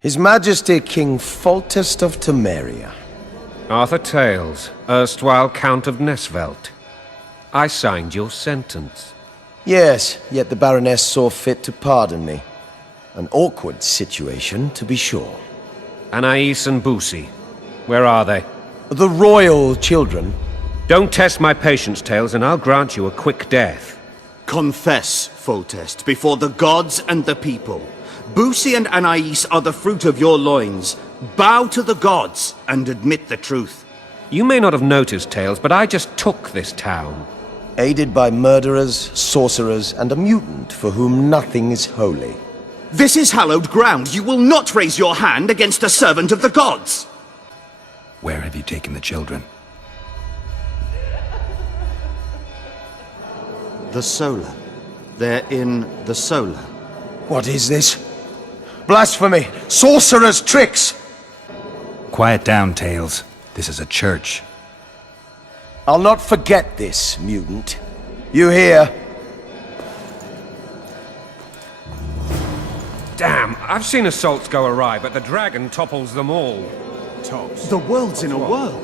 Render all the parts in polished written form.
His Majesty King Foltest of Temeria. Arthur Tales, erstwhile Count of Nesvelt. I signed your sentence. Yes, yet the Baroness saw fit to pardon me. An awkward situation, to be sure. Anais and Boussy, where are they? The royal children. Don't test my patience, Tales, and I'll grant you a quick death. Confess, Foltest, before the gods and the people. Boussy and Anais are the fruit of your loins. Bow to the gods and admit the truth. You may not have noticed, Tales, but I just took this town. Aided by murderers, sorcerers, and a mutant for whom nothing is holy. This is hallowed ground. You will not raise your hand against a servant of the gods! Where have you taken the children? The Solar. They're in the Solar. What is this? Blasphemy! Sorcerer's tricks! Quiet down, Tales. This is a church. I'll not forget this, mutant. You hear? Damn, I've seen assaults go awry, but the dragon topples them all. The world's in a whirl.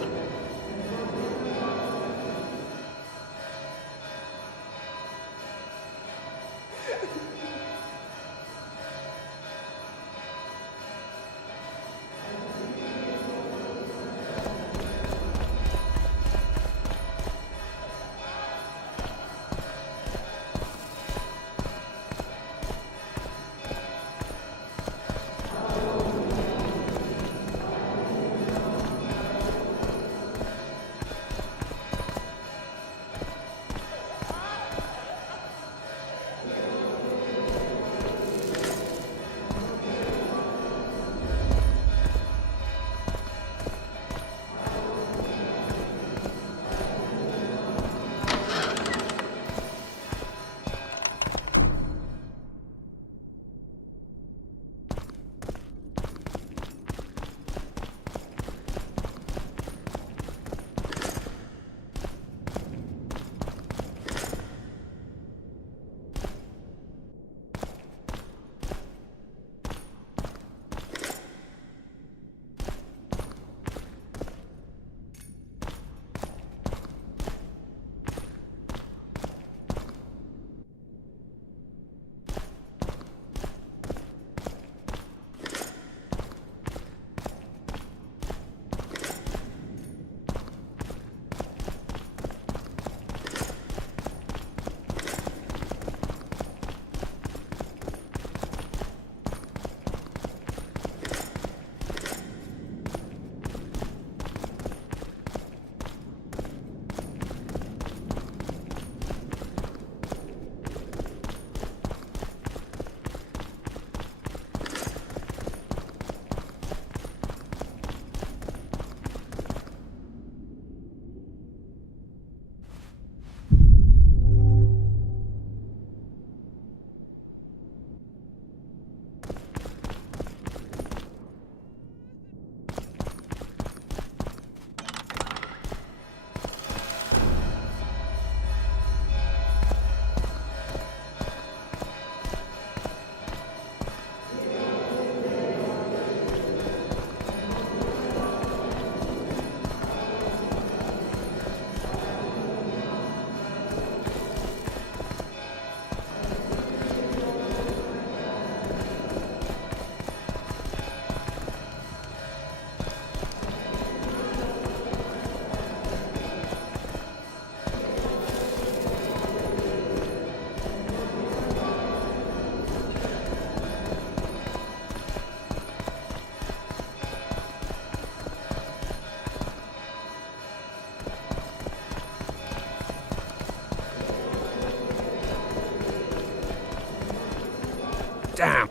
Damn.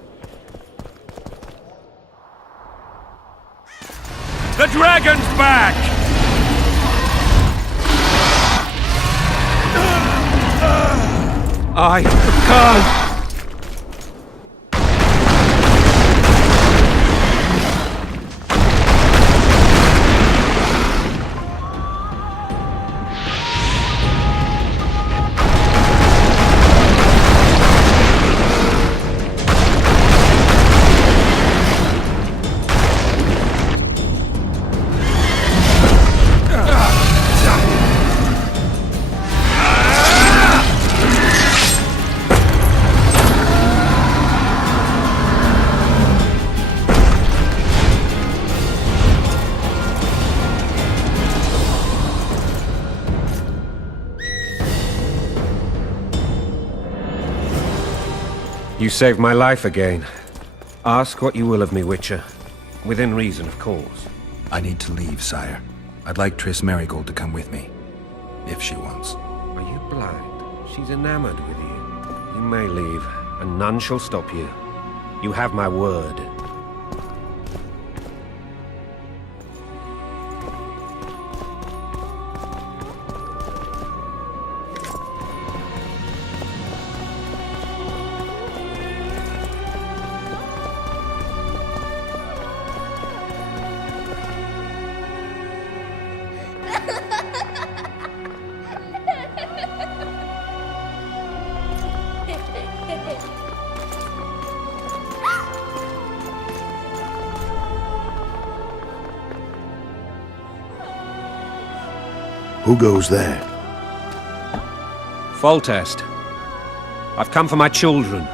The dragon's back! I can't. You saved my life again. Ask what you will of me, Witcher. Within reason, of course. I need to leave, sire. I'd like Triss Merigold to come with me, if she wants. Are you blind? She's enamored with you. You may leave, and none shall stop you. You have my word. Who goes there? Foltest. I've come for my children.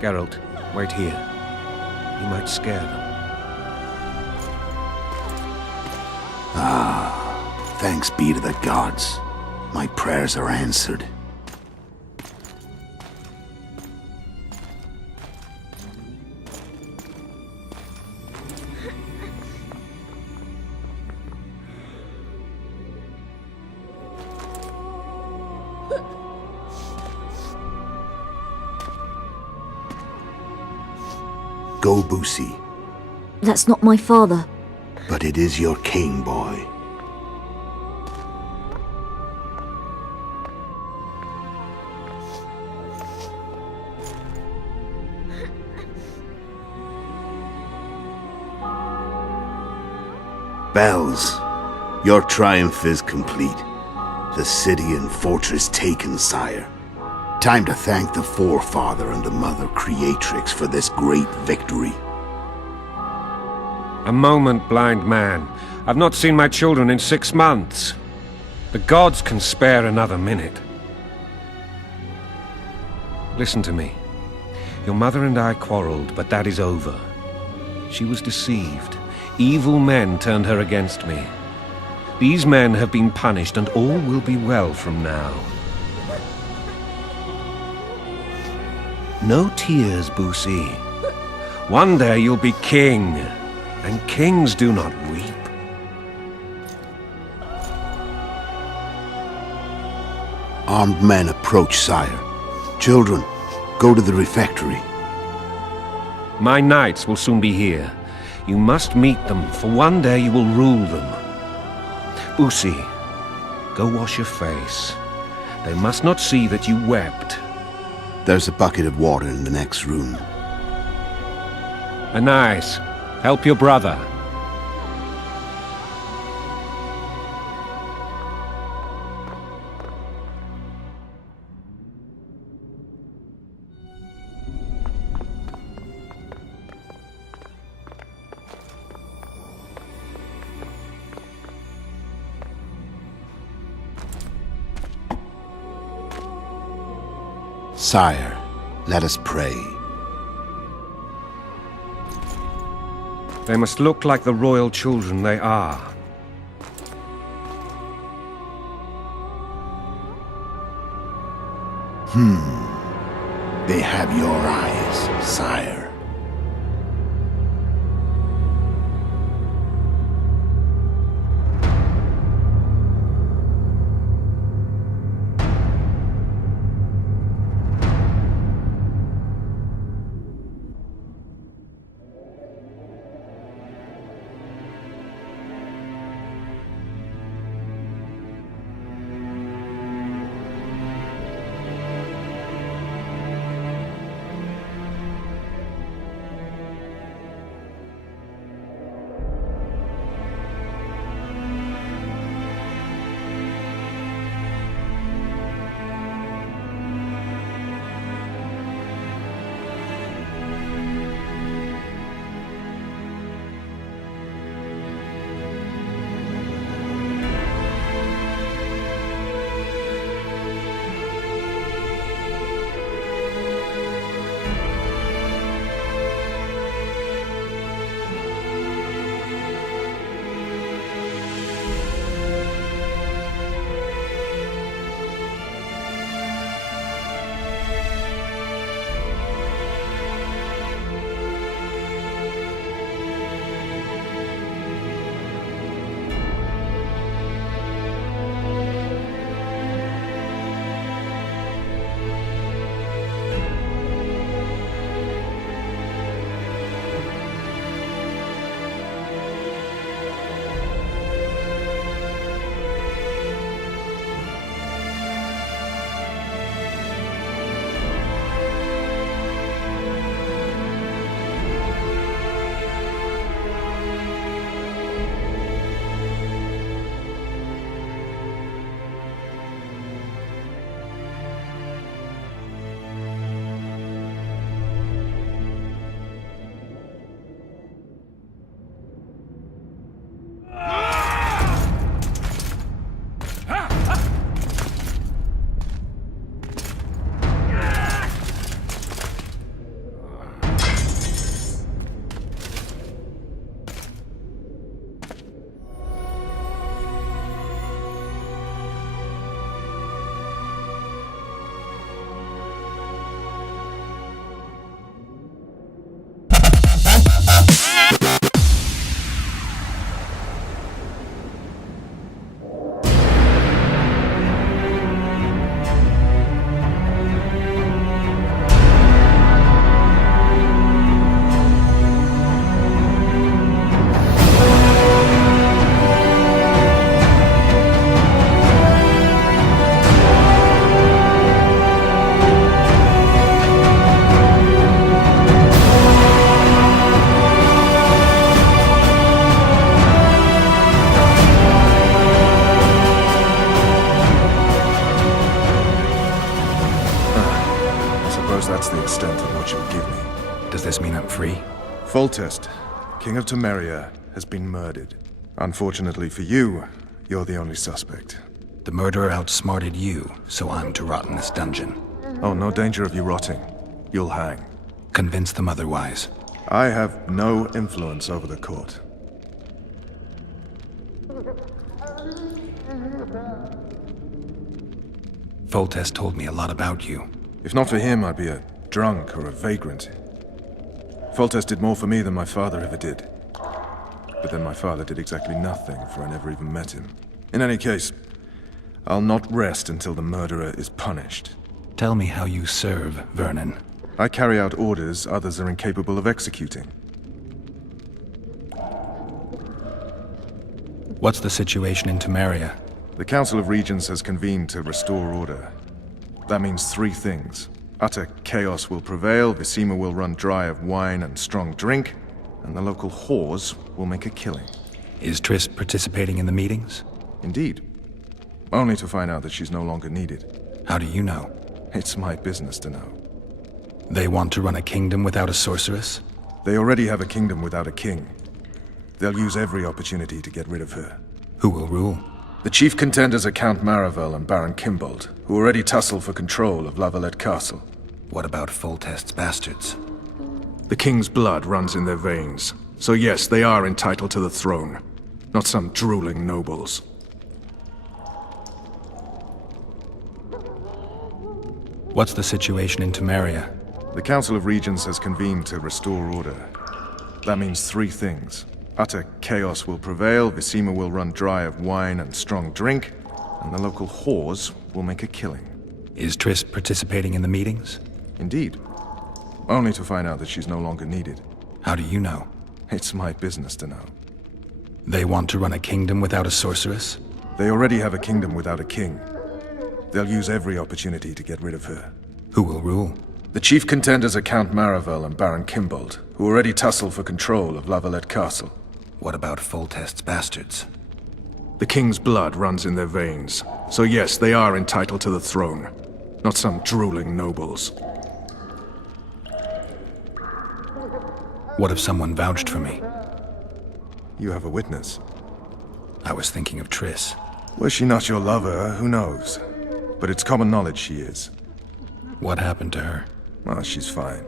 Geralt, wait here. You might scare them. Thanks be to the gods. My prayers are answered. Go, Boosie. That's not my father. But it is your king, boy. Bells, your triumph is complete. The city and fortress taken, sire. Time to thank the forefather and the mother creatrix for this great victory. A moment, blind man. I've not seen my children in 6 months. The gods can spare another minute. Listen to me. Your mother and I quarreled, but that is over. She was deceived. Evil men turned her against me. These men have been punished, and all will be well from now. No tears, Boosie. One day you'll be king, and kings do not weep. Armed men approach, sire. Children, go to the refectory. My knights will soon be here. You must meet them, for one day you will rule them. Boosie, go wash your face. They must not see that you wept. There's a bucket of water in the next room. Anais, help your brother. Sire, let us pray. They must look like the royal children they are. They have your eyes, sire. Does this mean I'm free? Foltest, King of Temeria, has been murdered. Unfortunately for you, you're the only suspect. The murderer outsmarted you, so I'm to rot in this dungeon. Oh, no danger of you rotting. You'll hang. Convince them otherwise. I have no influence over the court. Foltest told me a lot about you. If not for him, I'd be a drunk or a vagrant. Foltest did more for me than my father ever did. But then my father did exactly nothing, for I never even met him. In any case, I'll not rest until the murderer is punished. Tell me how you serve, Vernon. I carry out orders others are incapable of executing. What's the situation in Temeria? The Council of Regents has convened to restore order. That means three things. Utter chaos will prevail, Visima will run dry of wine and strong drink, and the local whores will make a killing. Is Triss participating in the meetings? Indeed. Only to find out that she's no longer needed. How do you know? It's my business to know. They want to run a kingdom without a sorceress? They already have a kingdom without a king. They'll use every opportunity to get rid of her. Who will rule? The chief contenders are Count Maravel and Baron Kimbold, who already tussle for control of La Valette Castle. What about Foltest's bastards? The king's blood runs in their veins, so yes, they are entitled to the throne. Not some drooling nobles. What's the situation in Temeria? The Council of Regents has convened to restore order. That means three things. Utter chaos will prevail, Visima will run dry of wine and strong drink, and the local whores will make a killing. Is Triss participating in the meetings? Indeed. Only to find out that she's no longer needed. How do you know? It's my business to know. They want to run a kingdom without a sorceress? They already have a kingdom without a king. They'll use every opportunity to get rid of her. Who will rule? The chief contenders are Count Maravel and Baron Kimbold, who already tussle for control of La Valette Castle. What about Foltest's bastards? The king's blood runs in their veins, so yes, they are entitled to the throne. Not some drooling nobles. What if someone vouched for me? You have a witness. I was thinking of Triss. Was she not your lover? Who knows? But it's common knowledge she is. What happened to her? Well, she's fine.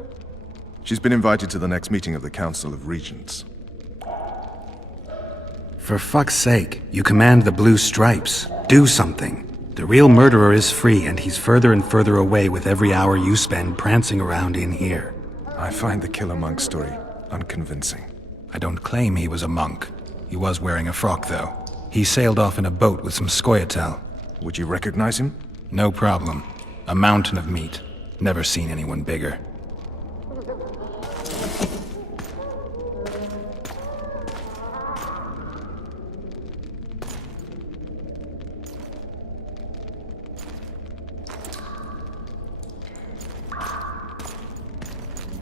She's been invited to the next meeting of the Council of Regents. For fuck's sake, you command the Blue Stripes. Do something. The real murderer is free, and he's further and further away with every hour you spend prancing around in here. I find the Killer Monk story unconvincing. I don't claim he was a monk. He was wearing a frock, though. He sailed off in a boat with some Scoia'tael. Would you recognize him? No problem. A mountain of meat. Never seen anyone bigger.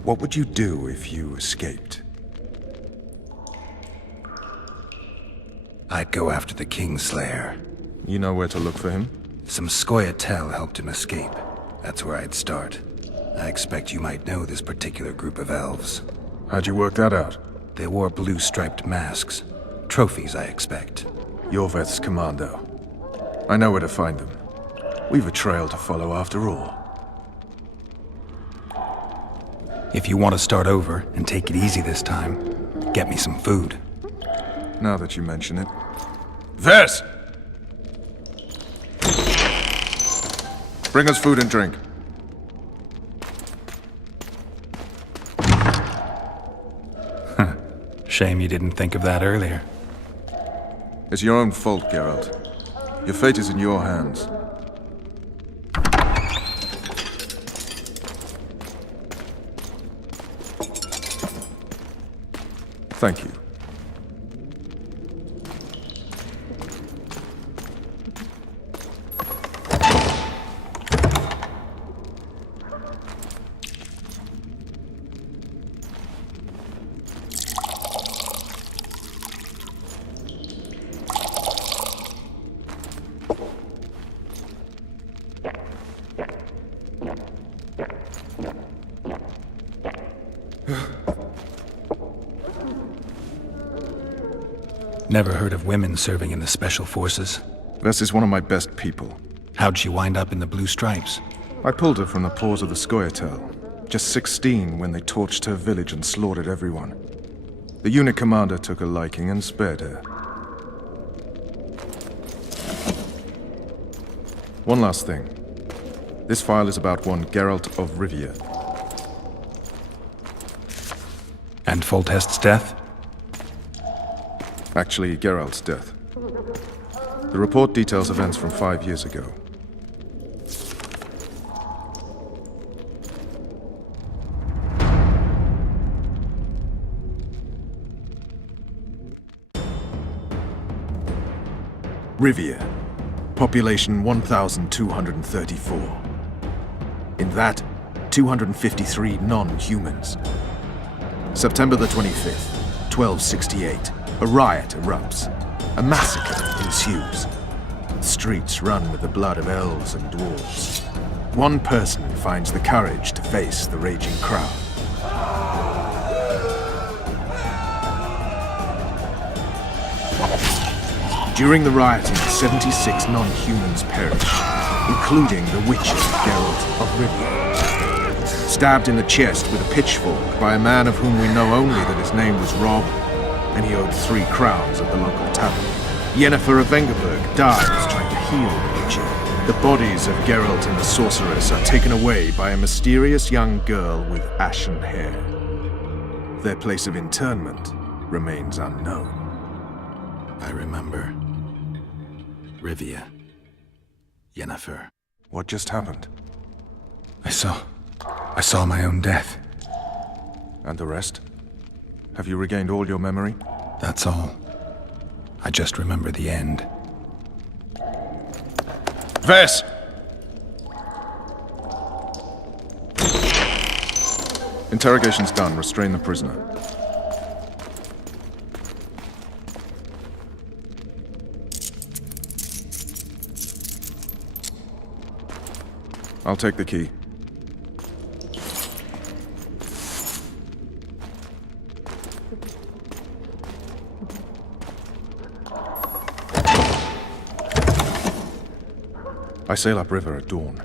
What would you do if you escaped? I'd go after the Kingslayer. You know where to look for him? Some Scoia'tael helped him escape. That's where I'd start. I expect you might know this particular group of elves. How'd you work that out? They wore blue-striped masks. Trophies, I expect. Yorveth's commando. I know where to find them. We've a trail to follow after all. If you want to start over and take it easy this time, get me some food. Now that you mention it. Vess! Bring us food and drink. Shame you didn't think of that earlier. It's your own fault, Geralt. Your fate is in your hands. Thank you. Never heard of women serving in the Special Forces. Vess is one of my best people. How'd she wind up in the Blue Stripes? I pulled her from the paws of the Scoia'tael. Just 16 when they torched her village and slaughtered everyone. The unit commander took a liking and spared her. One last thing. This file is about one Geralt of Rivia. And Foltest's death? Actually, Geralt's death. The report details events from 5 years ago. Rivia. Population 1,234. In that, 253 non-humans. September the 25th, 1268. A riot erupts. A massacre ensues. The streets run with the blood of elves and dwarves. One person finds the courage to face the raging crowd. During the rioting, 76 non-humans perish, including the Witcher Geralt of Rivia. Stabbed in the chest with a pitchfork by a man of whom we know only that his name was Rob, and he owed 3 crowns at the local tavern. Yennefer of Vengerberg dies trying to heal the Witcher. The bodies of Geralt and the sorceress are taken away by a mysterious young girl with ashen hair. Their place of interment remains unknown. I remember. Rivia. Yennefer. What just happened? I saw my own death. And the rest? Have you regained all your memory? That's all. I just remember the end. Vess! Interrogation's done. Restrain the prisoner. I'll take the key. I sail upriver at dawn.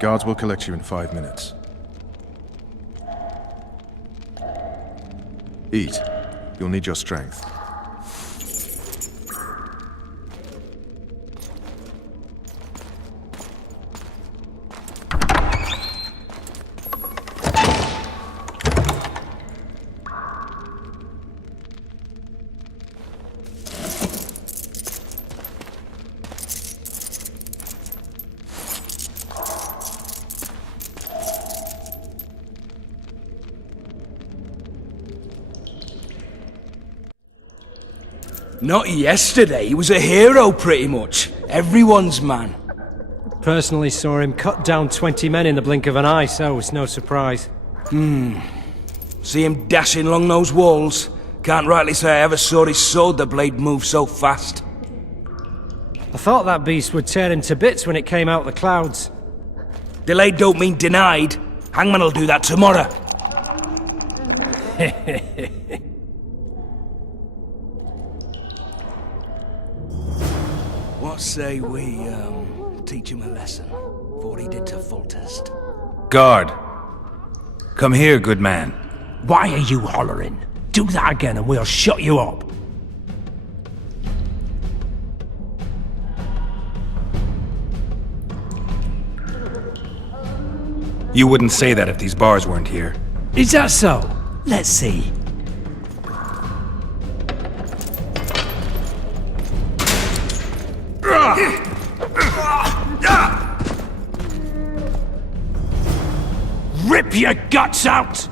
Guards will collect you in 5 minutes. Eat. You'll need your strength. Not yesterday, he was a hero pretty much. Everyone's man. Personally saw him cut down 20 men in the blink of an eye, so it's no surprise. See him dashing along those walls. Can't rightly say I ever saw his sword the blade move so fast. I thought that beast would tear him to bits when it came out the clouds. Delayed don't mean denied. Hangman'll do that tomorrow. What say we, teach him a lesson for what he did to Foltest? Guard! Come here, good man. Why are you hollering? Do that again and we'll shut you up. You wouldn't say that if these bars weren't here. Is that so? Let's see. Rip your guts out!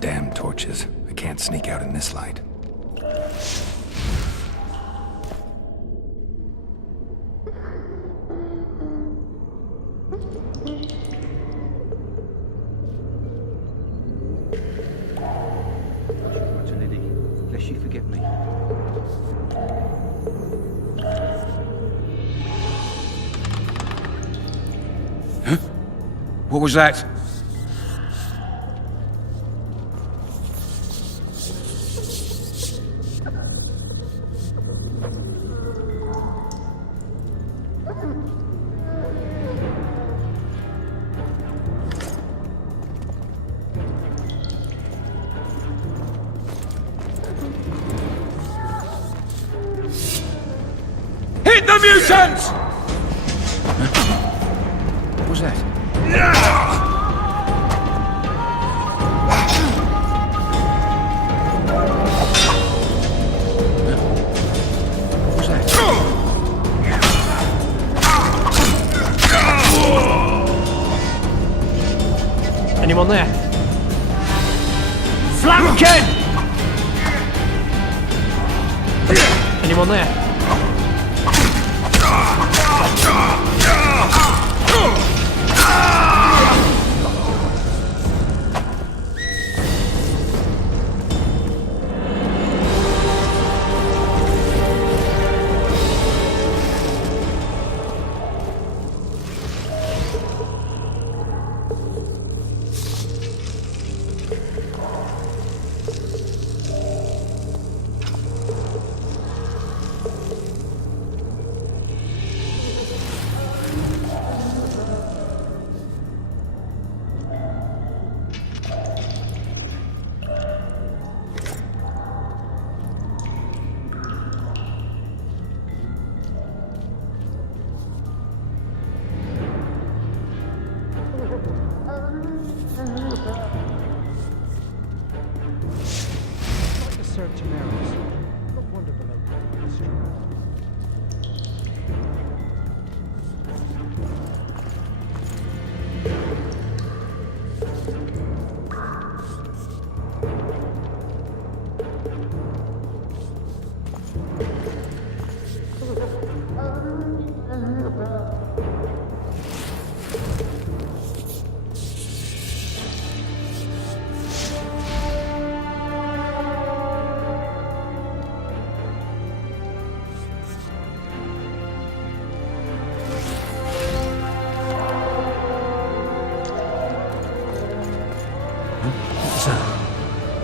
Damn torches. I can't sneak out in this light. Lest you forget me. Huh? What was that? Hit the mutants! What was that? What was that? Anyone there? Flanking! Anyone there?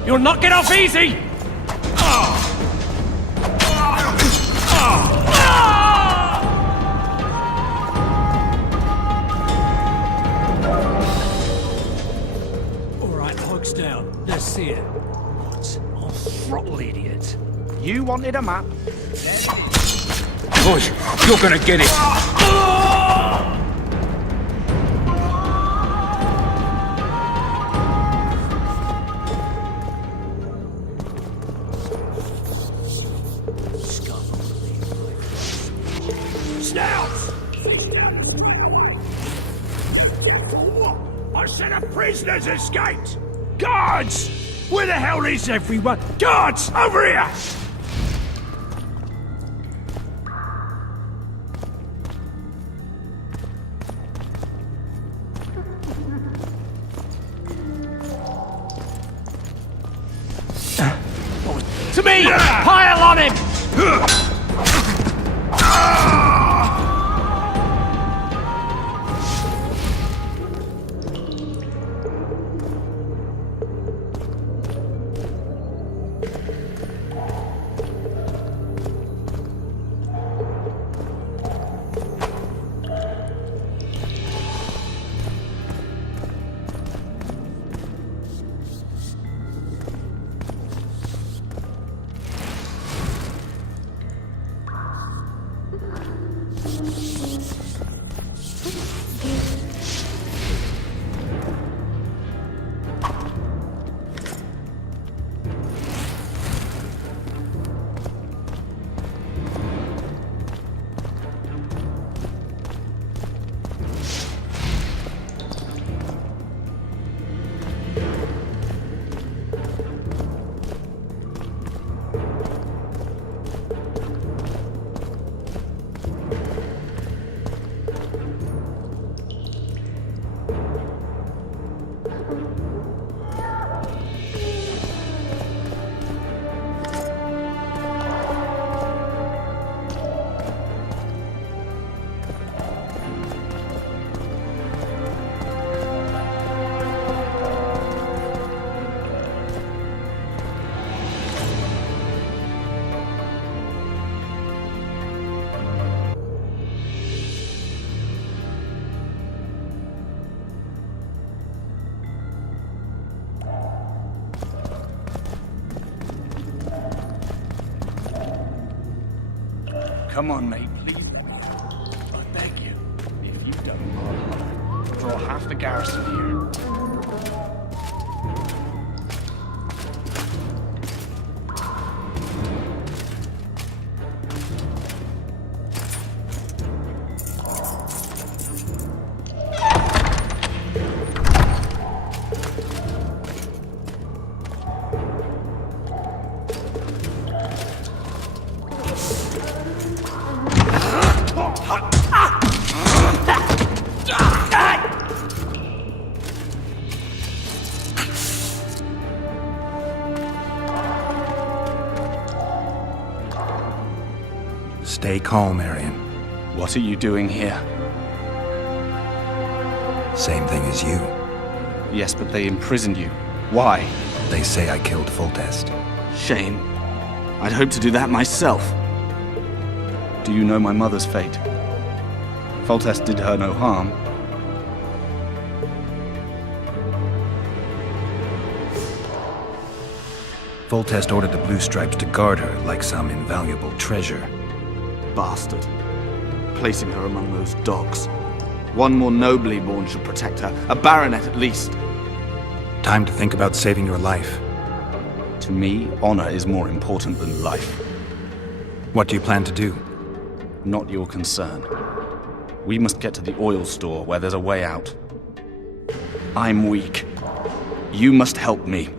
You'll knock it off easy! Alright, hog's down. Let's see it. What? I'll throttle the idiot. You wanted a map. Boys, you're gonna get it! A set of prisoners escaped! Guards! Where the hell is everyone? Guards! Over here! To me! Pile on him! Come on, mate, please. I beg you. If you don't, I'll draw half the garrison here. Stay calm, Arian. What are you doing here? Same thing as you. Yes, but they imprisoned you. Why? They say I killed Foltest. Shame. I'd hoped to do that myself. Do you know my mother's fate? Foltest did her no harm. Foltest ordered the Blue Stripes to guard her like some invaluable treasure. Bastard. Placing her among those dogs. One more nobly born should protect her. A baronet at least. Time to think about saving your life. To me, honor is more important than life. What do you plan to do? Not your concern. We must get to the oil store where there's a way out. I'm weak. You must help me.